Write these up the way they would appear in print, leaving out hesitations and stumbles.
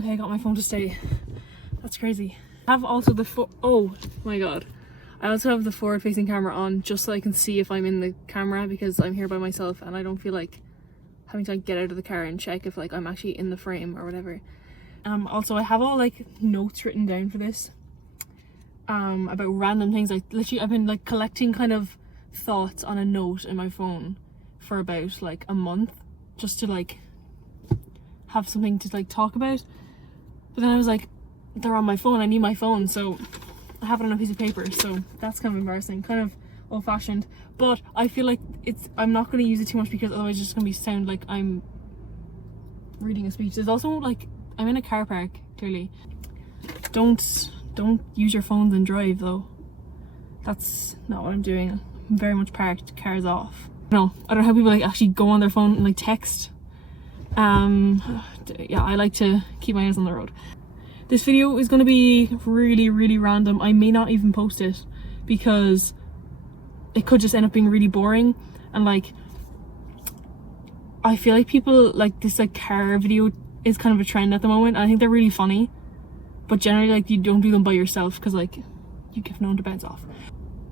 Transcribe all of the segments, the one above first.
Okay, I got my phone to stay. That's crazy. I have also the oh my god. I also have the forward facing camera on just so I can see if I'm in the camera, because I'm here by myself and I don't feel like having to like get out of the car and check if like I'm actually in the frame or whatever. Also I have all like notes written down for this about random things. Like literally I've been like collecting kind of thoughts on a note in my phone for about like a month, just to like have something to like talk about. But then I was like, they're on my phone, I need my phone, so I have it on a piece of paper, so that's kind of embarrassing, kind of old-fashioned. But I feel like I'm not going to use it too much, because otherwise it's just going to sound like I'm reading a speech. There's also like, I'm in a car park, clearly. Don't use your phones and drive though. That's not what I'm doing. I'm very much parked, cars off. No, I don't know how people like actually go on their phone and like text. Yeah, I like to keep my eyes on the road. This video is going to be really random. I may not even post it because it could just end up being really boring, and like I feel like people like this like car video is kind of a trend at the moment. I think they're really funny, but generally like you don't do them by yourself because like you give no one to bounce off.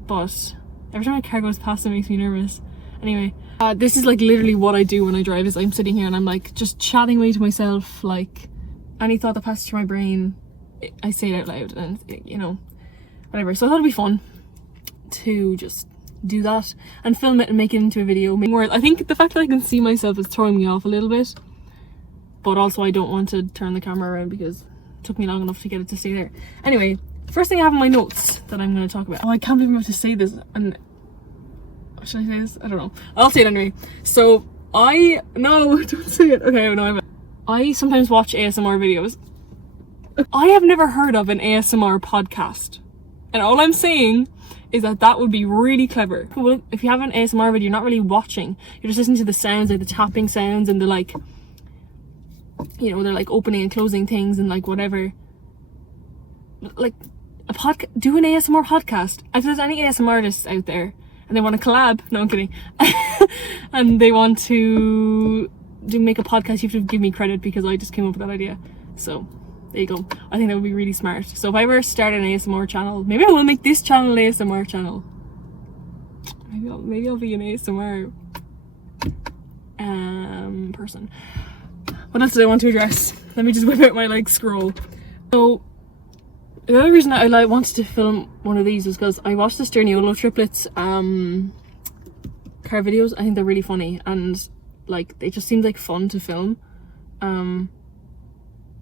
But every time a car goes past it makes me nervous. Anyway, this is like literally what I do when I drive, is I'm sitting here and I'm like just chatting away to myself, like any thought that passes through my brain, I say it out loud, and you know, whatever. So I thought it'd be fun to just do that and film it and make it into a video. I think the fact that I can see myself is throwing me off a little bit, but also I don't want to turn the camera around because it took me long enough to get it to stay there. Anyway, first thing I have in my notes that I'm going to talk about. Oh, I can't believe I'm about to say this, and should I say this? I don't know. I'll say it anyway. So no, don't say it. Okay, no, I sometimes watch ASMR videos. I have never heard of an ASMR podcast, and all I'm saying is that would be really clever. Well, if you have an ASMR video, you're not really watching, you're just listening to the sounds, like the tapping sounds and the like, you know, they're like opening and closing things and like whatever. Like do an ASMR podcast. If there's any ASMR artists out there and they want to collab, no, I'm kidding, and they want to make a podcast, you have to give me credit because I just came up with that idea. So there you go. I think that would be really smart. So if I were to start an ASMR channel, maybe I will make this channel an ASMR channel. Maybe I'll be an ASMR person. What else did I want to address? Let me just whip out my like scroll. So the other reason I wanted to film one of these is because I watched the Sterniola triplets car videos. I think they're really funny, and like they just seemed like fun to film.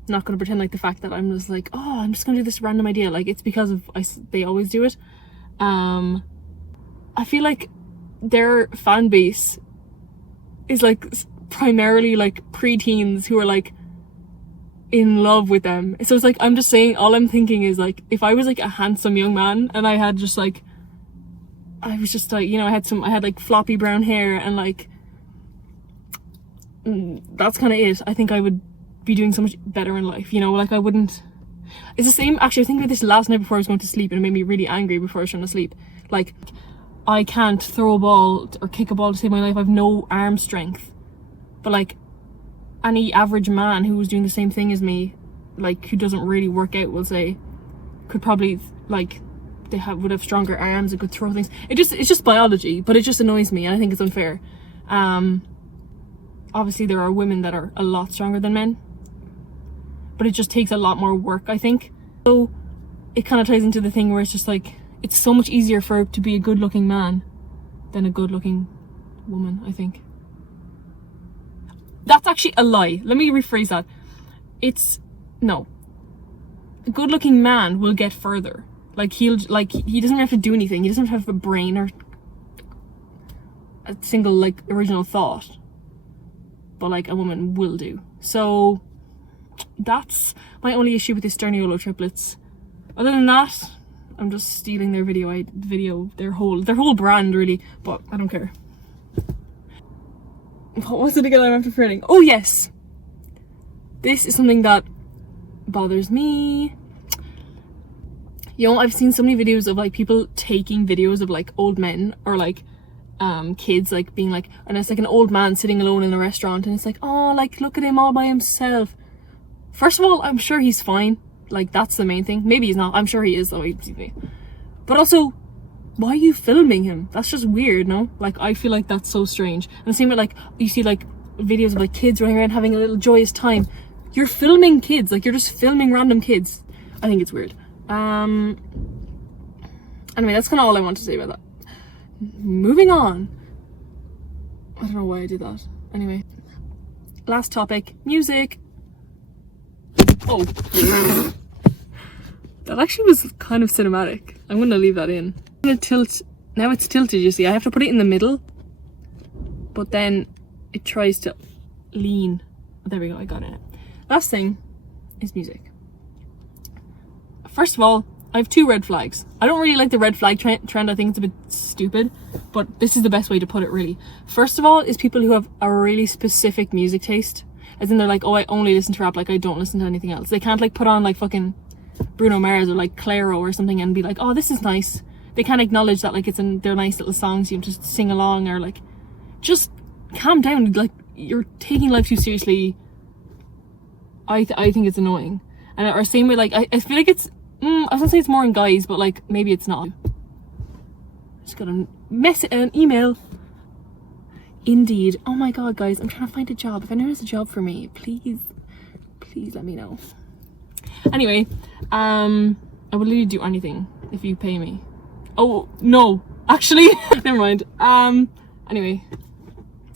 Not gonna pretend like the fact that I'm just like, oh, I'm just gonna do this random idea, like it's because of they always do it. I feel like their fan base is like primarily like preteens who are like in love with them. So it's like, I'm just saying, all I'm thinking is like, if I was like a handsome young man and I had just like, I was just like, you know, I had like floppy brown hair and like that's kind of it. I think I would be doing so much better in life, you know, like I wouldn't. It's the same, actually I was thinking about this last night before I was going to sleep, and it made me really angry before I was trying to sleep. Like, I can't throw a ball or kick a ball to save my life. I have no arm strength, but like any average man who was doing the same thing as me, like who doesn't really work out, will say, could probably like would have stronger arms and could throw things. It's just biology, but it just annoys me and I think it's unfair. Obviously there are women that are a lot stronger than men, but it just takes a lot more work, I think. So it kind of ties into the thing where it's just like, it's so much easier to be a good looking man than a good looking woman, I think. That's actually a lie. Let me rephrase that. No. A good looking man will get further. Like he doesn't have to do anything. He doesn't have a brain or a single like original thought. But like a woman will do. So that's my only issue with the Sterniola triplets. Other than that, I'm just stealing their their whole brand really, but I don't care. What was it again I'm after forgetting? Oh yes! This is something that bothers me. You know, I've seen so many videos of like people taking videos of like old men or like kids like being like, and it's like an old man sitting alone in a restaurant and it's like, oh, like look at him all by himself. First of all, I'm sure he's fine. Like, that's the main thing. Maybe he's not. I'm sure he is though. But also, why are you filming him? That's just weird, no? Like, I feel like that's so strange. And the same with, like, you see like videos of like kids running around having a little joyous time. You're filming kids. Like, you're just filming random kids. I think it's weird. Anyway, that's kind of all I want to say about that. Moving on. I don't know why I did that. Anyway, last topic, music. Oh, that actually was kind of cinematic. I'm gonna leave that in. I'm gonna tilt. Now it's tilted, you see. I have to put it in the middle, but then it tries to lean. There we go, I got it. Last thing is music. First of all, I have 2 red flags. I don't really like the red flag trend. I think it's a bit stupid, but this is the best way to put it, really. First of all is people who have a really specific music taste. As in, they're like, oh, I only listen to rap, like I don't listen to anything else. They can't like put on like fucking Bruno Mars or like Clairo or something and be like, oh, this is nice. They can't acknowledge that like they're nice little songs, you just sing along, or like, just calm down. Like, you're taking life too seriously. I think it's annoying. And or same with like, I feel like it's, I was gonna say it's more in guys, but like maybe it's not. Just got a an email. Indeed. Oh my god, guys, I'm trying to find a job. If anyone has a job for me, please let me know. Anyway, I would literally do anything if you pay me. Oh no, actually, never mind. Anyway,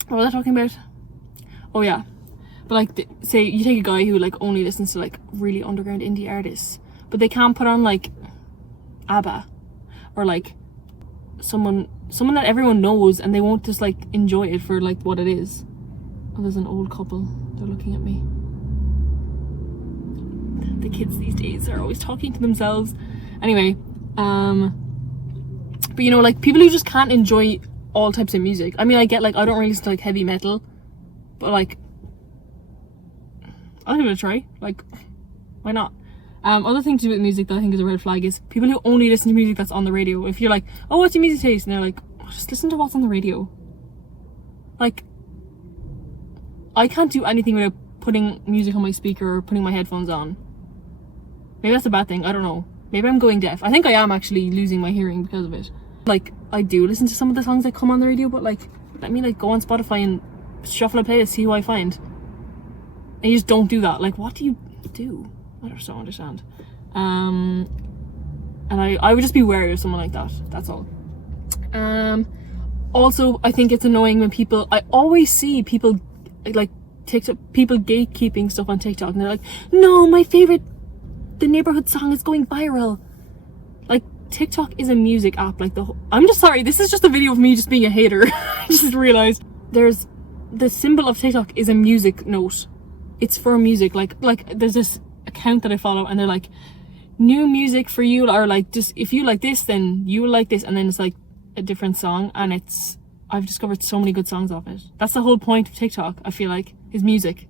what was I talking about? Oh yeah, but like, say you take a guy who like only listens to like really underground indie artists, but they can't put on like ABBA or like someone that everyone knows, and they won't just like enjoy it for like what it is. Oh, there's an old couple. They're looking at me. The kids these days are always talking to themselves. Anyway, but you know, like people who just can't enjoy all types of music. I mean, I get like, I don't really listen to like heavy metal, but like, I'll give it a try. Like, why not? Other thing to do with music that I think is a red flag is people who only listen to music that's on the radio. If you're like, oh, what's your music taste? And they're like, oh, just listen to what's on the radio. Like, I can't do anything without putting music on my speaker or putting my headphones on. Maybe that's a bad thing, I don't know. Maybe I'm going deaf. I think I am actually losing my hearing because of it. Like, I do listen to some of the songs that come on the radio, but like, let me like go on Spotify and shuffle a playlist, see who I find. And you just don't do that. Like, what do you do? I just don't understand. And I would just be wary of someone like that. That's all. Also, I think it's annoying when people, I always see people like TikTok, people gatekeeping stuff on TikTok, and they're like, no, my favorite, the neighborhood song is going viral. Like, TikTok is a music app. Like, I'm just sorry, this is just a video of me just being a hater. I just realized there's the symbol of TikTok is a music note. It's for music. Like there's this account that I follow, and they're like, new music for you, or like, just if you like this, then you will like this, and then it's like a different song, and I've discovered so many good songs off it. That's the whole point of TikTok, I feel like, is music.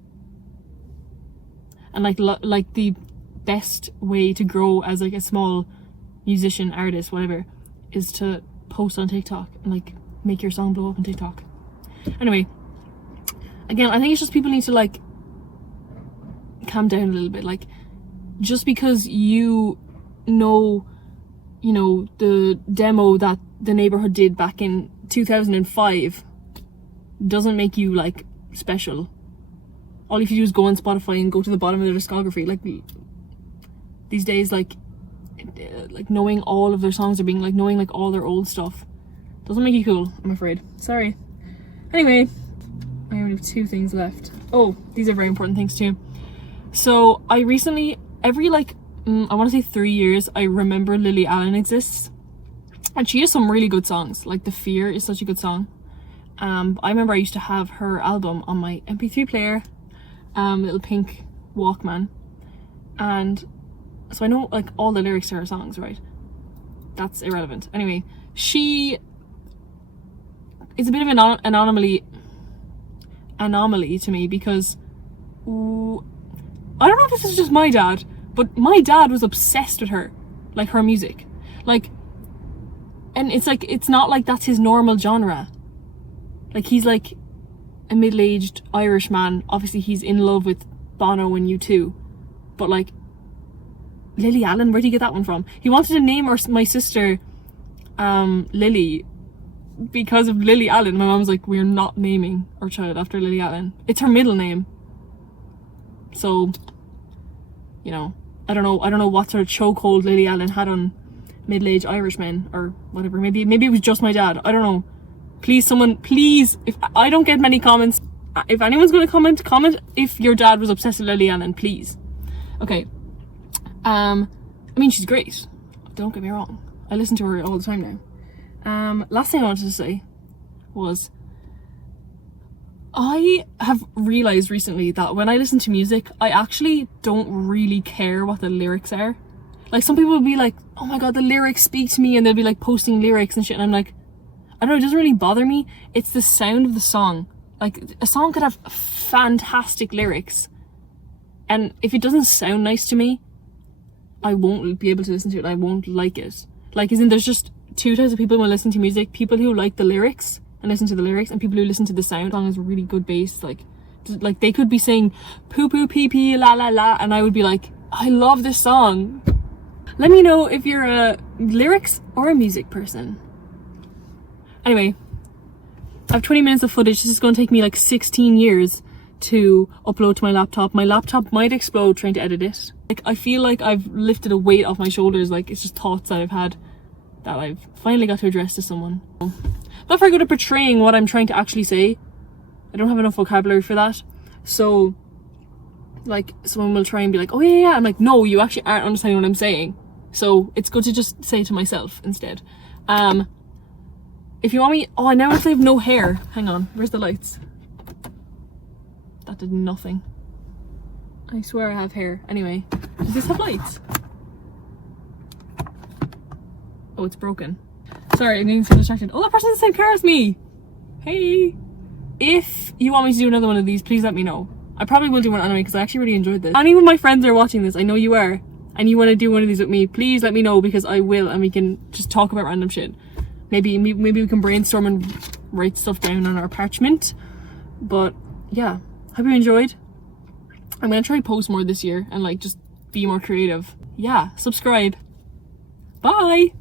And like the best way to grow as like a small musician, artist, whatever, is to post on TikTok and like make your song blow up on TikTok. Anyway, again, I think it's just people need to like calm down a little bit. Like, just because you know the demo that the neighborhood did back in 2005 doesn't make you like special. All you have to do is go on Spotify and go to the bottom of their discography. Like, these days, like knowing all of their songs, or being like knowing like all their old stuff doesn't make you cool, I'm afraid. Sorry. Anyway, I only have 2 things left. Oh, these are very important things too. So I recently, every like I want to say 3 years, I remember Lily Allen exists, and she has some really good songs. Like The Fear is such a good song. I remember I used to have her album on my MP3 player, little pink Walkman, and so I know like all the lyrics to her songs, right? That's irrelevant. Anyway, she is a bit of an anomaly to me, because I don't know if this is just my dad, but my dad was obsessed with her, like her music, like, and it's like, it's not like that's his normal genre. Like, he's like a middle-aged Irish man. Obviously he's in love with Bono and U2, but like, Lily Allen, where did you get that one from? He wanted to name my sister Lily because of Lily Allen. My mom was like, we're not naming our child after Lily Allen. It's her middle name. So, you know, I don't know what sort of chokehold Lily Allen had on middle-aged Irishmen or whatever. Maybe it was just my dad. I don't know. Please, someone, please, if I don't get many comments, if anyone's going to comment if your dad was obsessed with Lily Allen, please. Okay. I mean, she's great. Don't get me wrong. I listen to her all the time now. Last thing I wanted to say was, I have realised recently that when I listen to music, I actually don't really care what the lyrics are. Like, some people will be like, oh my god, the lyrics speak to me, and they'll be like posting lyrics and shit, and I'm like, I don't know, it doesn't really bother me. It's the sound of the song. Like, a song could have fantastic lyrics, and if it doesn't sound nice to me, I won't be able to listen to it. I won't like it. Like, as in, there's just two types of people when listening to music. People who like the lyrics and listen to the lyrics, and people who listen to the sound. The song has really good bass. Like they could be saying poo poo pee pee la la la, and I would be like, I love this song. Let me know if you're a lyrics or a music person. Anyway, I have 20 minutes of footage. This is going to take me like 16 years to upload to my laptop. My laptop might explode trying to edit it. Like, I feel like I've lifted a weight off my shoulders. Like, it's just thoughts that I've had that I've finally got to address to someone. I'm not very good at portraying what I'm trying to actually say. I don't have enough vocabulary for that. So, like, someone will try and be like, oh yeah. I'm like, no, you actually aren't understanding what I'm saying. So it's good to just say it to myself instead. If you want me, oh, now if I have no hair. Hang on, where's the lights? That did nothing. I swear I have hair. Anyway, does this have lights? Oh, it's broken. Sorry, I'm getting so distracted. Oh, that person's in the same car as me! Hey! If you want me to do another one of these, please let me know. I probably will do one anyway because I actually really enjoyed this. And even my friends are watching this, I know you are, and you want to do one of these with me, please let me know because I will, and we can just talk about random shit. Maybe we can brainstorm and write stuff down on our parchment. But yeah, hope you enjoyed. I'm gonna try to post more this year and like just be more creative. Yeah, subscribe. Bye!